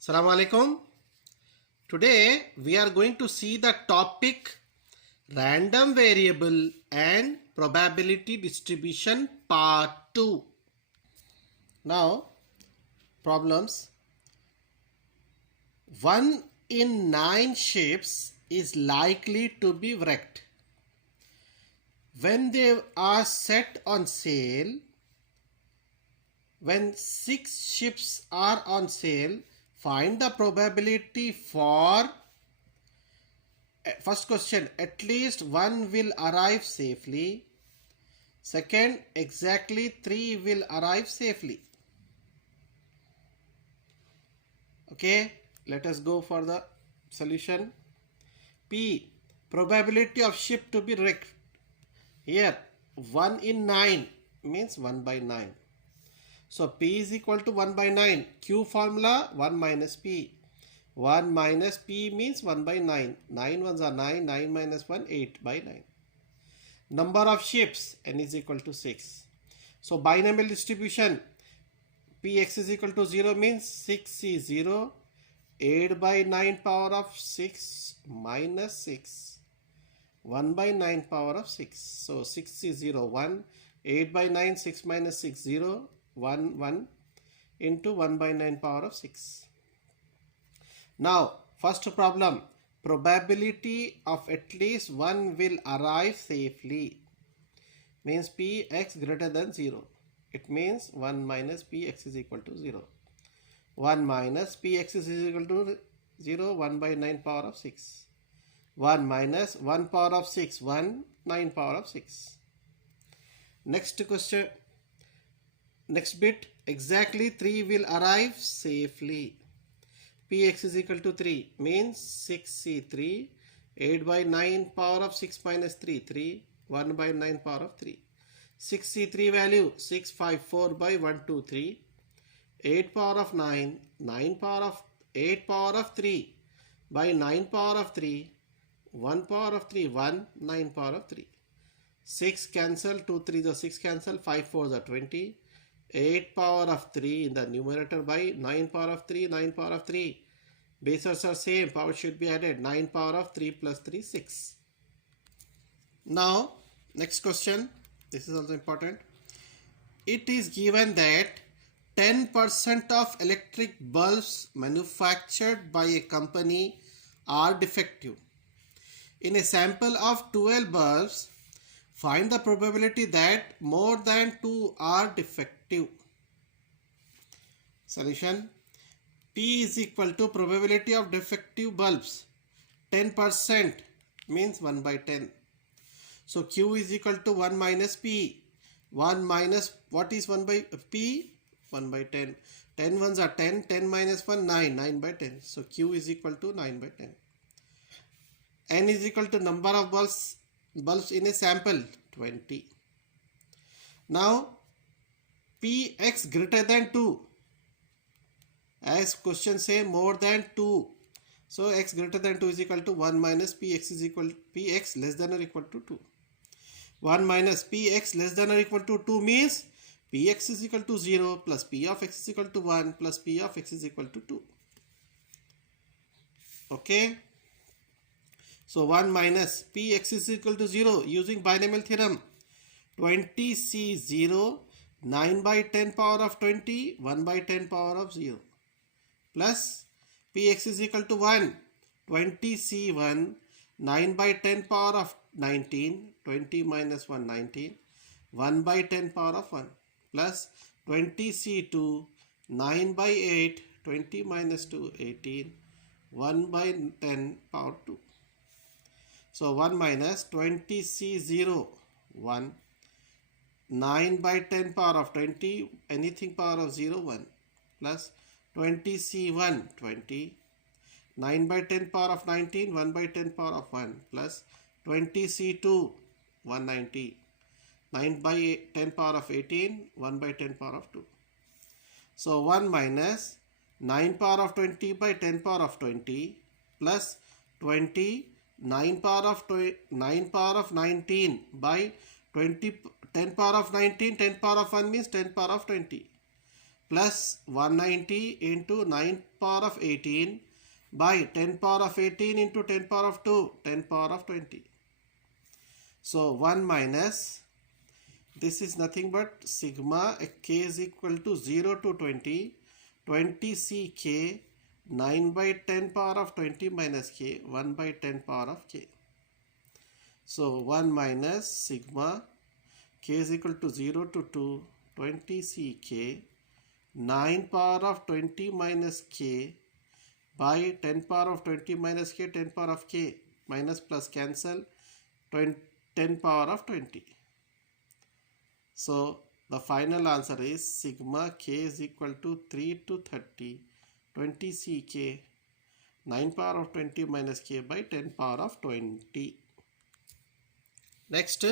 Assalamu alaikum. Today we are going to see the topic random variable and probability distribution part 2. Now problems. 1 in 9 ships is likely to be wrecked. When they are set on sale, when 6 ships are on sale, find the probability for first question, at least one will arrive safely. Second, exactly 3 will arrive safely. Okay, let us go for the solution. P, probability of ship to be wrecked. Here 1 in 9 means 1 by 9. So P is equal to 1 by 9. Q formula 1 minus P. 1 minus P means 1 by 9. 9 ones are 9. 9 minus 1, 8 by 9. Number of ships, N is equal to 6. So binomial distribution, Px is equal to 0 means 6 is 0. 8 by 9 power of 6 minus 6. 1 by 9 power of 6. So 6 is 0, 1. 8 by 9, 6 minus 6, 0. 1, 1 into 1 by 9 power of 6. Now, first problem, probability of at least one will arrive safely means Px greater than 0. It means 1 minus Px is equal to 0. 1 minus Px is equal to 0, 1 by 9 power of 6. 1 minus 1 power of 6, 1, 9 power of 6. Next question. Next bit, exactly 3 will arrive safely. Px is equal to 3 means 6c3, 8 by 9 power of 6 minus 3, 3, 1 by 9 power of 3. 6c3 value 654 by 1, 2, 3, 8 power of 9, 9 power of 8 power of 3 by 9 power of 3, 1 power of 3, 1, 9 power of 3. 6 cancel, 2 3 the 6 cancel, 5 4 the 20. 8 power of 3 in the numerator by 9 power of 3, 9 power of 3. Bases are same, power should be added. 9 power of 3 plus 3, 6. Now, next question. This is also important. It is given that 10% of electric bulbs manufactured by a company are defective. In a sample of 12 bulbs, find the probability that more than 2 are defective. Solution. P is equal to probability of defective bulbs. 10% means 1 by 10. So Q is equal to 1 minus P. 1 minus, what is 1 by P? 1 by 10. 10 ones are 10. 10 minus 1, 9. 9 by 10. So Q is equal to 9 by 10. N is equal to number of bulbs in a sample, 20. Now Px greater than 2, as question say more than 2, so x greater than 2 is equal to 1 minus Px is equal Px less than or equal to 2. 1 minus Px less than or equal to 2 means Px is equal to 0 plus P of x is equal to 1 plus P of x is equal to 2. Okay. So 1 minus Px is equal to 0 using binomial theorem. 20c0, 9 by 10 power of 20, 1 by 10 power of 0 plus Px is equal to 1. 20c1, 9 by 10 power of 19, 20 minus 1, 19, 1 by 10 power of 1 plus 20c2, 9 by 8, 20 minus 2, 18, 1 by 10 power 2. So 1 minus 20c0, 1, 9 by 10 power of 20, anything power of 0, 1, plus 20c1, 20, 9 by 10 power of 19, 1 by 10 power of 1, plus 20c2, 190, 9 by 10 power of 18, 1 by 10 power of 2. So 1 minus 9 power of 20 by 10 power of 20 plus 20 9 power of 19 by 20 10 power of 19, 10 power of 1 means 10 power of 20 plus 190 into 9 power of 18 by 10 power of 18 into 10 power of 2, 10 power of 20. So 1 minus, this is nothing but sigma k is equal to 0 to 20, 20 ck, 9 by 10 power of 20 minus k, 1 by 10 power of k. So 1 minus sigma k is equal to 0 to 2, 20 ck, 9 power of 20 minus k by 10 power of 20 minus k, 10 power of k, minus plus cancel, 10 power of 20. So the final answer is sigma k is equal to 3 to 30, 20 ck, 9 power of 20 minus k by 10 power of 20. Next,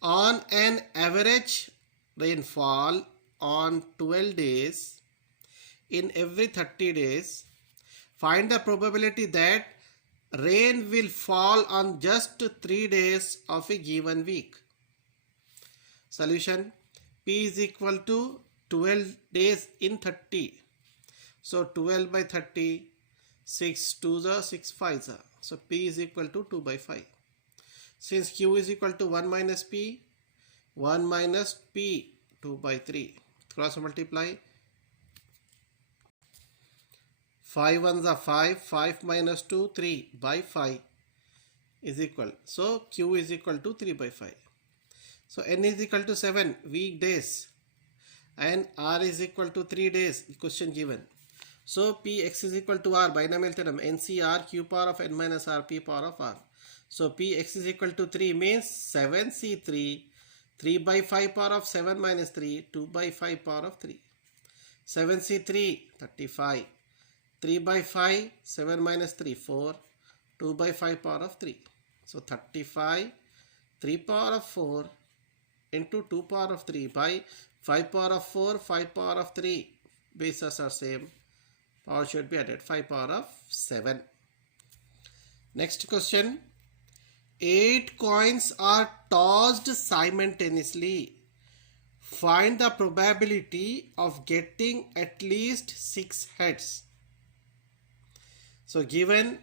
on an average rainfall on 12 days in every 30 days, find the probability that rain will fall on just 3 days of a given week. Solution: P is equal to 12 days in 30. So 12 by 30, 6 2s are 6 5s are. So P is equal to 2 by 5. Since Q is equal to 1 minus P, 1 minus P, 2 by 3. Cross multiply. 5 ones are 5, 5 minus 2, 3 by 5 is equal. So Q is equal to 3 by 5. So N is equal to 7 weekdays and R is equal to 3 days, question given. So Px is equal to R, binomial theorem, NCR Q power of N minus R, P power of R. So Px is equal to 3 means 7C3, 3 by 5 power of 7 minus 3, 2 by 5 power of 3. 7C3, 35. 3 by 5, 7 minus 3, 4, 2 by 5 power of 3. So 35, 3 power of 4 into 2 power of 3 by 5 power of 4, 5 power of 3. Bases are same. Power should be added. 5 power of 7. Next question. 8 coins are tossed simultaneously. Find the probability of getting at least 6 heads. So given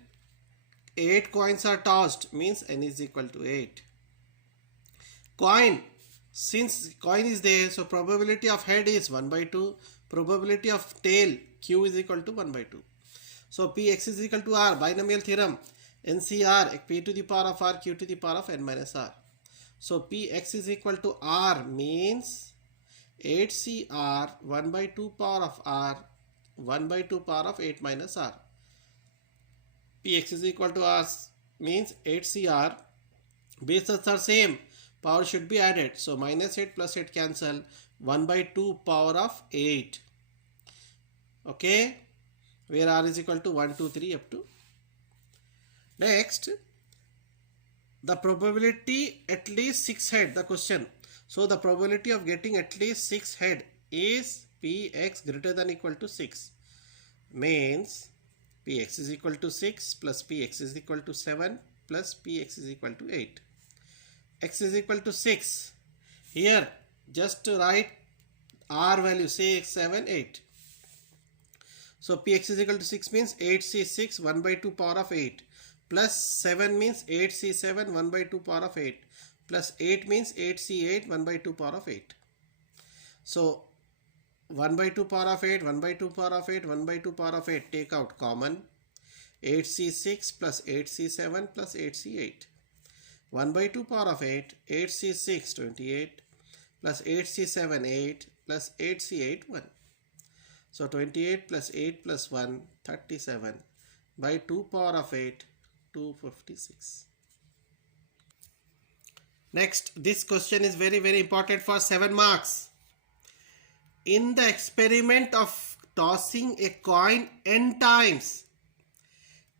8 coins are tossed means N is equal to 8. Coin, since coin is there, so probability of head is 1 by 2. Probability of tail, Q is equal to 1 by 2. So Px is equal to R, binomial theorem, NCR, P to the power of R, Q to the power of N minus R. So Px is equal to R means 8CR, 1 by 2 power of R, 1 by 2 power of 8 minus R. Px is equal to R means 8CR. Bases are same. Power should be added. So minus 8 plus 8 cancel. 1 by 2 power of 8. Okay. Where R is equal to 1, 2, 3 up to. Next. The probability at least 6 head. The question. So the probability of getting at least 6 head is Px greater than equal to 6. Means Px is equal to 6 plus Px is equal to 7 plus Px is equal to 8. X is equal to 6. Here just to write R value, say 7, 8. So Px is equal to 6 means 8C6 1 by 2 power of 8 plus 7 means 8C7 1 by 2 power of 8 plus 8 means 8C8 1 by 2 power of 8. So 1 by 2 power of 8, 1 by 2 power of 8, 1 by 2 power of 8, take out common. 8C6 plus 8C7 plus 8C8. 1 by 2 power of 8, 8C6, 28 plus 8C7, 8 plus 8C8, 1. So 28 plus 8 plus 1, 37 by 2 power of 8, 256. Next, this question is very, very important for 7 marks. In the experiment of tossing a coin n times,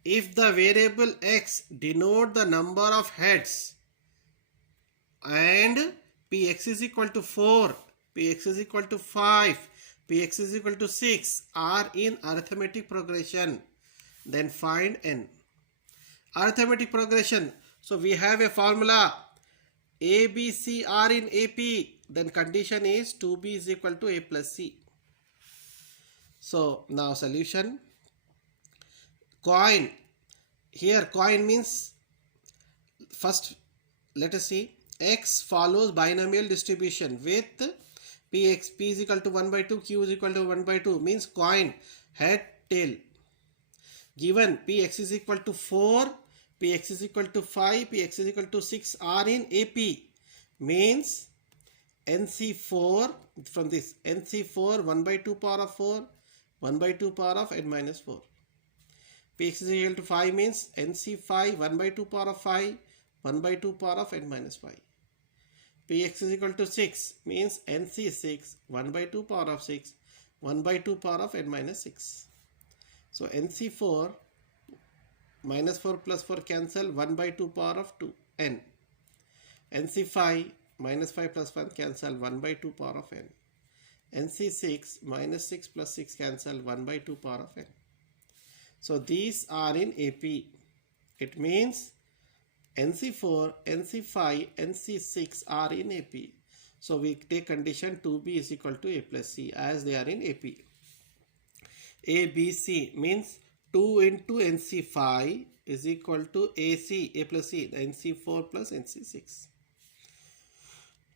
if the variable x denote the number of heads and Px is equal to 4, Px is equal to 5, Px is equal to 6 are in arithmetic progression, then find n. Arithmetic progression. So we have a formula A, B, C are in AP. Then condition is 2B is equal to A plus C. So now solution. Coin. Here coin means, first let us see, x follows binomial distribution with px, p is equal to 1 by 2, q is equal to 1 by 2, means coin head tail. Given px is equal to 4, px is equal to 5, px is equal to 6 are in AP, means NC4, from this NC4 1 by 2 power of 4, 1 by 2 power of n minus 4. Px is equal to 5 means NC5 1 by 2 power of 5, 1 by 2 power of n minus 5. Px is equal to 6 means NC6 1 by 2 power of 6, 1 by 2 power of n minus 6. So NC4 minus 4 plus 4 cancel, 1 by 2 power of 2 n. NC5 minus 5 plus 1 cancel, 1 by 2 power of n. NC6 minus 6 plus 6 cancel, 1 by 2 power of n. So these are in AP. It means NC4, NC5, NC6 are in AP. So we take condition 2B is equal to A plus C as they are in AP. A, B, C means 2 into NC5 is equal to AC, A plus C, NC4 plus NC6.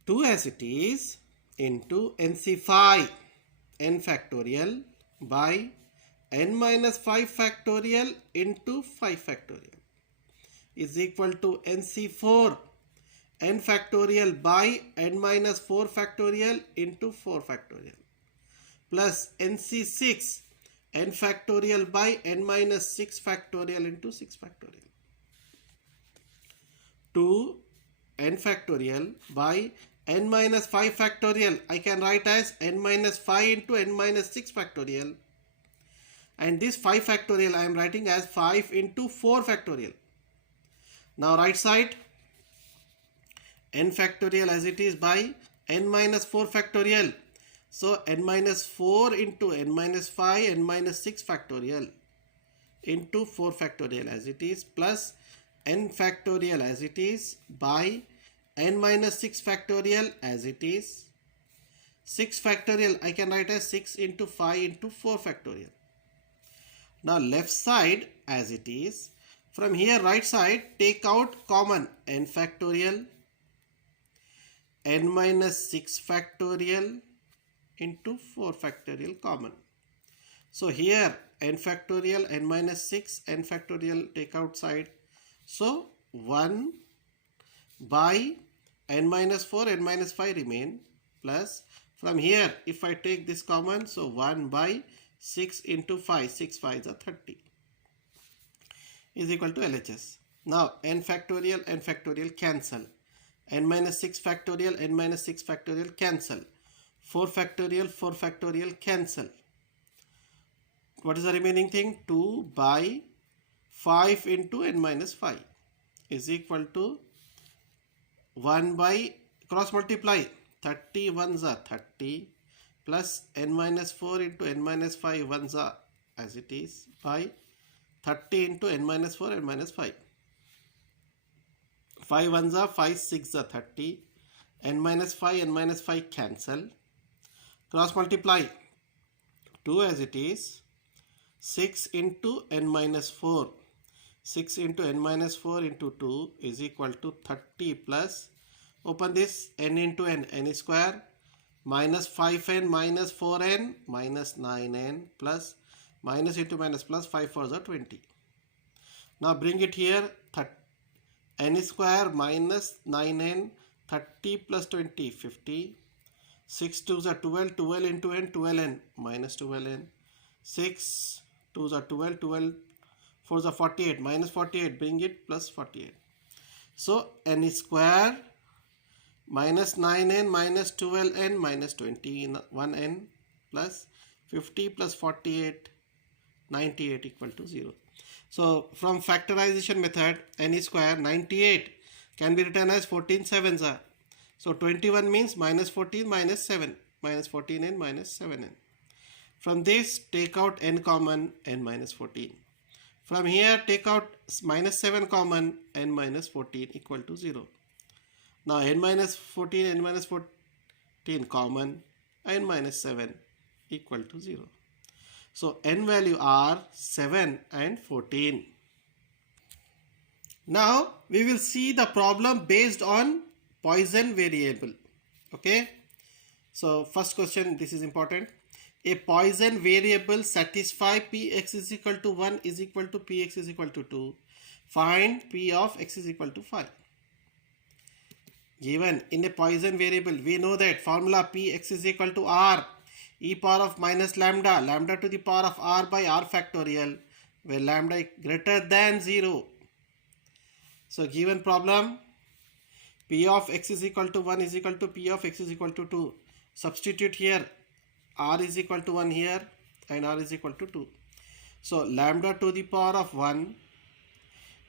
2 as it is into NC5, n factorial by n minus 5 factorial into 5 factorial is equal to NC4 n factorial by n minus 4 factorial into 4 factorial plus NC6 n factorial by n minus 6 factorial into 6 factorial. 2 n factorial by n minus 5 factorial I can write as n minus 5 into n minus 6 factorial, and this 5 factorial I am writing as 5 into 4 factorial. Now right side n factorial as it is by n minus 4 factorial. So n minus 4 into n minus 5, n minus 6 factorial into 4 factorial as it is plus n factorial as it is by n minus 6 factorial as it is. 6 factorial I can write as 6 into 5 into 4 factorial. Now left side as it is. From here right side take out common n factorial, n minus 6 factorial into 4 factorial common. So here n factorial, n minus 6, n factorial take outside. So 1 by n minus 4, n minus 5 remain plus, from here if I take this common, so 1 by 6 into 5, 6 5s are 30 is equal to LHS. Now n factorial cancel, n minus 6 factorial, n minus 6 factorial cancel, 4 factorial cancel. What is the remaining thing? 2 by 5 into n minus 5 is equal to 1 by cross multiply, 30 ones are 30 plus n minus 4 into n minus 5 ones are as it is by 30 into n minus 4, n minus 5. 5 ones are 5, 6 are 30, n minus 5 cancel. Cross multiply 2 as it is, 6 into n minus 4, 6 into n minus 4 into 2 is equal to 30 plus, open this, n into n, n square, minus 5n minus 4n minus 9n plus minus into minus plus 5 4s are 20. Now bring it here, n square minus 9n, 30 plus 20, 50. 6 2s are 12, 12 into n, 12n minus 12n. 6 2s are 12, 12 4s are 48, minus 48, bring it plus 48. So n square minus 9n minus 12n minus 21n plus 50 plus 48, 98 equal to 0. So from factorization method, n square 98 can be written as 14 sevens are. So 21 means minus 14 minus 7, minus 14n minus 7n. From this take out n common, n minus 14. From here take out minus 7 common, n minus 14 equal to 0. Now n minus 14, n minus 14 common, n minus 7 equal to 0. So n value are 7 and 14. Now we will see the problem based on Poisson variable. Okay. So first question, this is important. A Poisson variable satisfy Px is equal to 1 is equal to Px is equal to 2. Find P of x is equal to 5. Given in a Poisson variable, we know that formula Px is equal to r e power of minus lambda, lambda to the power of r by r factorial, where lambda is greater than 0. So given problem, P of x is equal to 1 is equal to P of x is equal to 2. Substitute here, r is equal to 1 here and r is equal to 2. So lambda to the power of 1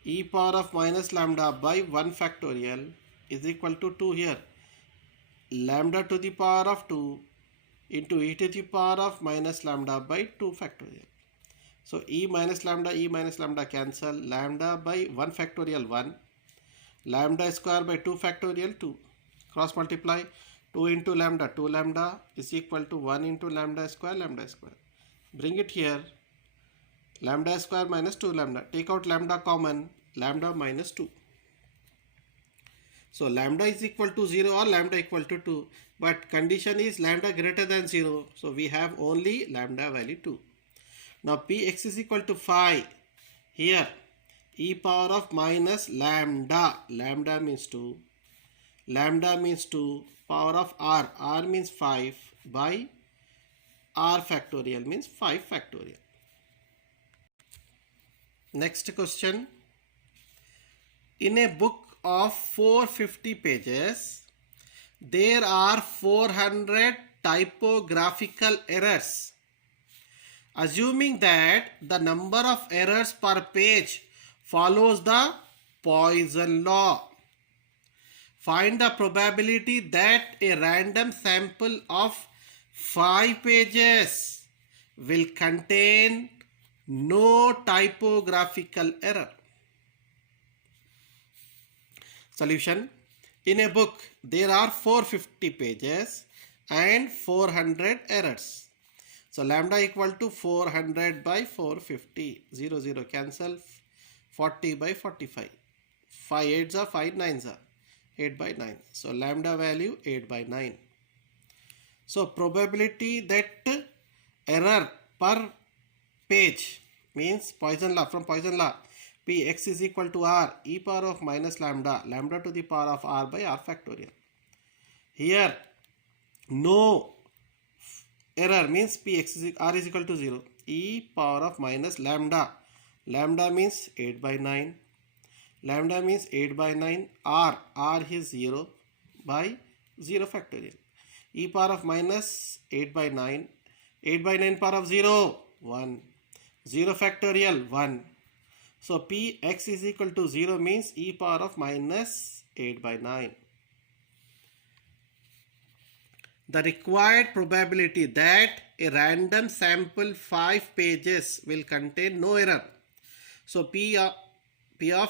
e power of minus lambda by 1 factorial is equal to 2 here. Lambda to the power of 2 into e to the power of minus lambda by 2 factorial. So e minus lambda cancel. Lambda by 1 factorial 1. Lambda square by 2 factorial 2. Cross multiply. 2 into lambda, 2 lambda is equal to 1 into lambda square, lambda square. Bring it here. Lambda square minus 2 lambda. Take out lambda common. Lambda minus 2. So lambda is equal to 0 or lambda equal to 2. But condition is lambda greater than 0. So we have only lambda value 2. Now Px is equal to 5. Here e power of minus lambda. Lambda means 2. Lambda means 2. Power of r. R means 5 by r factorial means 5 factorial. Next question. In a book of 450 pages, there are 400 typographical errors. Assuming that the number of errors per page follows the Poisson law, find the probability that a random sample of 5 pages will contain no typographical error. Solution. In a book, there are 450 pages and 400 errors. So lambda equal to 400 by 450. 0, 0 cancel. 40 by 45. 5 8s are 5 9s are 8 by 9. So lambda value 8 by 9. So probability that error per page means Poisson law. From Poisson law, Px is equal to r e power of minus lambda, lambda to the power of r by r factorial. Here no error means Px is r is equal to 0. E power of minus lambda. Lambda means 8 by 9. Lambda means 8 by 9. R is 0 by 0 factorial. E power of minus 8 by 9. 8 by 9 power of 0. 1. 0 factorial 1. So Px is equal to 0 means e power of minus 8 by 9. The required probability that a random sample 5 pages will contain no error. So P of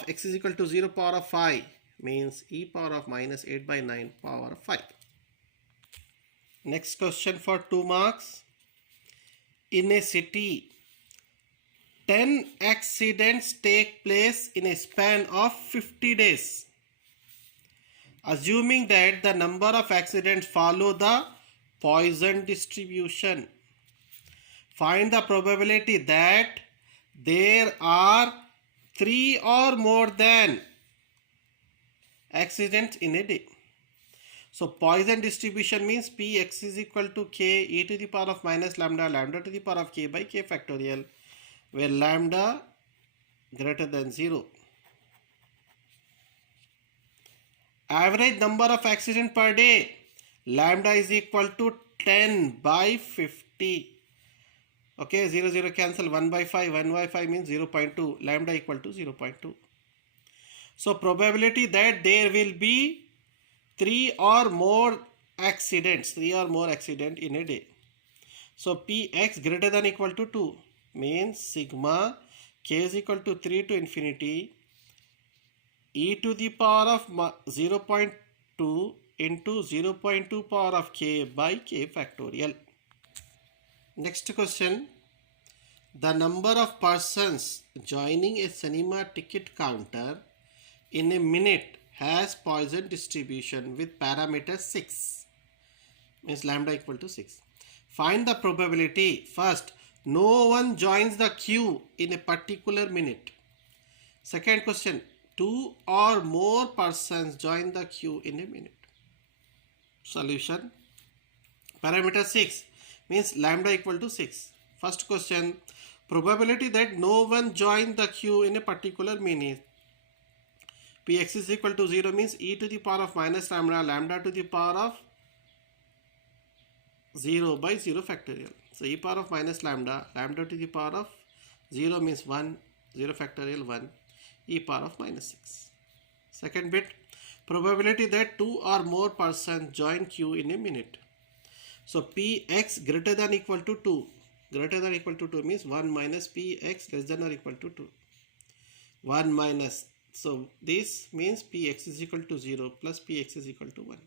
x is equal to 0 power of 5 means e power of minus 8 by 9 power of 5. Next question for 2 marks. In a city, 10 accidents take place in a span of 50 days. Assuming that the number of accidents follow the Poisson distribution, find the probability that there are 3 or more than accidents in a day. So Poisson distribution means Px is equal to k e to the power of minus lambda, lambda to the power of k by k factorial, where lambda greater than 0. Average number of accidents per day, lambda is equal to 10 by 50. Okay, 0, 0 cancel, 1 by 5. 1 by 5 means 0.2. Lambda equal to 0.2. So probability that there will be 3 or more accidents in a day. So Px greater than equal to 2 means sigma k is equal to 3 to infinity e to the power of 0.2 into 0.2 power of k by k factorial. Next question. the number of persons joining a cinema ticket counter in a minute has Poisson distribution with parameter 6, means lambda equal to 6. Find the probability. First, no one joins the queue in a particular minute. Second question, 2 or more persons join the queue in a minute. Solution. Parameter 6 means lambda equal to 6. First question, probability that no one join the queue in a particular minute. Px is equal to 0 means e to the power of minus lambda, lambda to the power of 0 by 0 factorial. So e power of minus lambda, lambda to the power of 0 means 1, 0 factorial 1, e power of minus 6. Second bit, probability that 2 or more persons join queue in a minute. So Px greater than equal to 2. Greater than equal to 2 means 1 minus Px less than or equal to 2. 1 minus. So this means Px is equal to 0 plus Px is equal to 1.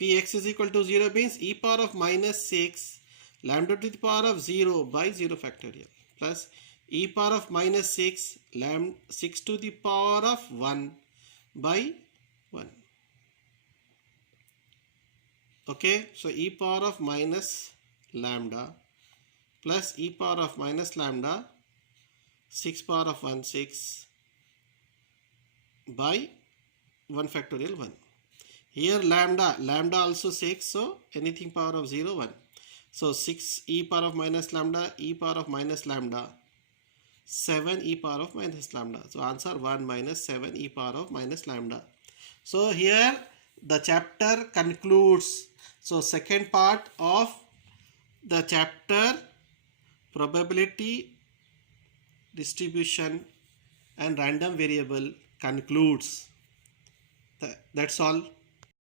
Px is equal to 0 means e power of minus 6 lambda to the power of 0 by 0 factorial plus e power of minus 6 lambda 6 to the power of 1 by 1. Okay, so e power of minus lambda plus e power of minus lambda 6 power of 1 6 by 1 factorial 1. Here lambda also 6, so anything power of 0 1. So 6 e power of minus lambda, e power of minus lambda, 7 e power of minus lambda. So answer 1 minus 7 e power of minus lambda. So here the chapter concludes. So second part of the chapter, probability distribution and random variable, concludes. That's all.